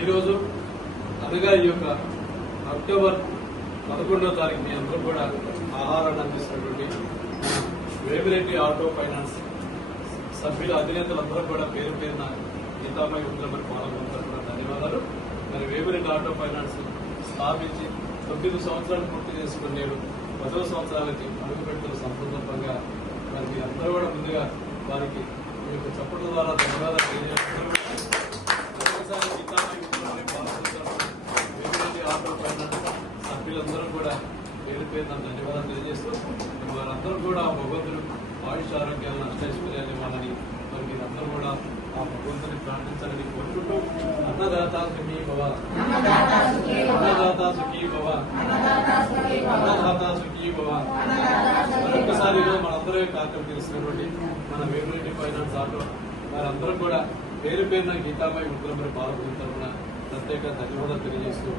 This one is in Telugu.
ఈరోజు అనగా ఈ యొక్క అక్టోబర్ 11వ తారీఖు మీ అందరూ కూడా ఆహారాన్ని అందిస్తున్నటువంటి వేమిరెడ్డి ఆటో ఫైనాన్స్ సభ్యుల అధినేతలందరూ కూడా పేరు పేరున గీతామయ ఉద్యమని పాల్గొంటారు కూడా ధన్యవాదాలు. మరి వేమిరెడ్డి ఆటో ఫైనాన్స్ స్థాపించి 9 సంవత్సరాలు పూర్తి చేసుకుని నేడు 10వ సంవత్సరాలకి అడుగుపెడుతున్న సందర్భంగా మరి మీరందరూ కూడా ముందుగా వారికి మీ యొక్క చప్పట్ల ద్వారా ధన్యవాదాలు తెలియజేస్తున్నారు. వేమిరెడ్డి ఆటో ఫైనాన్స్ సభ్యులందరూ కూడా పేరు పేరున ధన్యవాదాలు తెలియజేస్తూ వారందరూ కూడా భగవంతుడు ఆయుష్ ఆరోగ్యాలను అష్టైశ్వర్యాలు ఇవ్వాలని మరి మీరందరూ కూడా ఆ భగవంతుని ప్రార్థించాలని కోరుకుంటూ అన్నదాత సుఖీ భవ, అన్నదాత సుఖీ భవ, అన్నదాత సుఖీ భవ. మరొకసారి మనందరూ కార్యక్రమం తెలుసుకున్నటువంటి మన వేమిరెడ్డి ఫైనాన్స్ ఆటో వారందరూ కూడా పేరు పేరున గీతామయ ఉద్యమంలో పాల్గొన్న తరఫున ప్రత్యేక ధన్యవాదాలు తెలియజేస్తూ